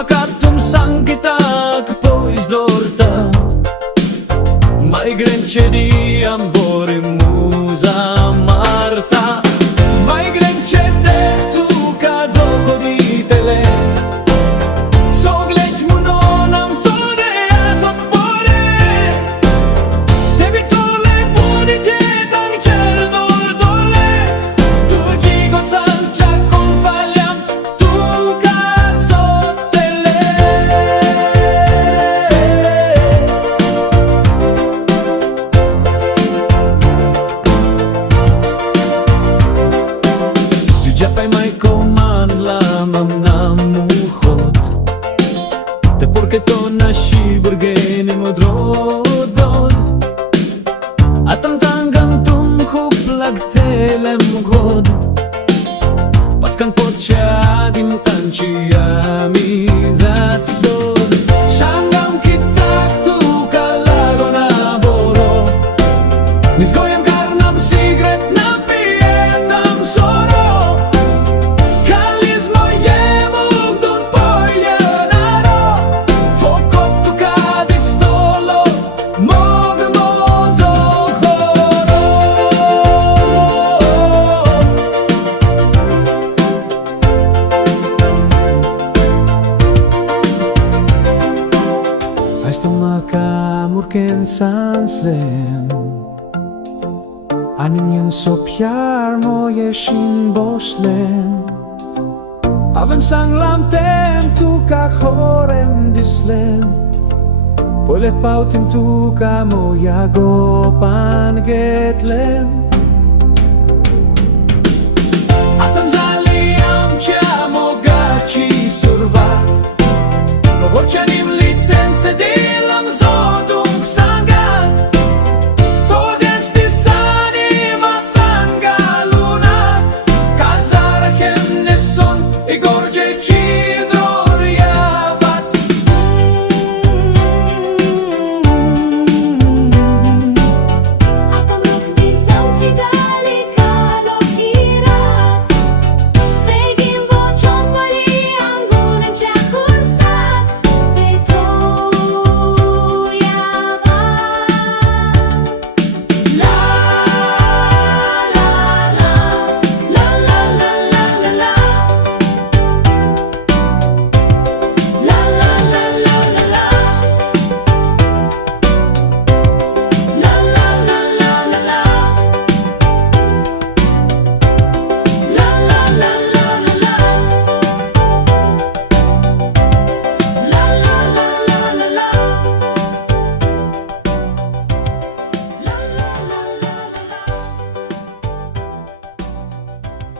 makatum sang kita kapois dorta mai grenche di ambore musa marta mai grenche de tu kadoko di tele soglech munonam tore azot pore te vitole budi jetan cer dole tu gigon sancha con fagliam tu casotele Japay may kuman lamang na muhot Te porque to na shiburgeni modrodod At ang tanggang tumhok plagtelem god Patkan pocha dim tanchiyami zat sod Shanggam kitak tu kalago na boro Nizgoyam karnam sigret na pietam soro Murken sanslem Anin yen sopjar moje shin boslem Avem sanglam tem tu ka chorem dislem Pole pautim tu ka moja gopan getlem Atam zaliam cia mogaci survat Novočanim licem se delam zodung sangat Todeč ti sanima thanga lunat Kazarachem neson i gorđe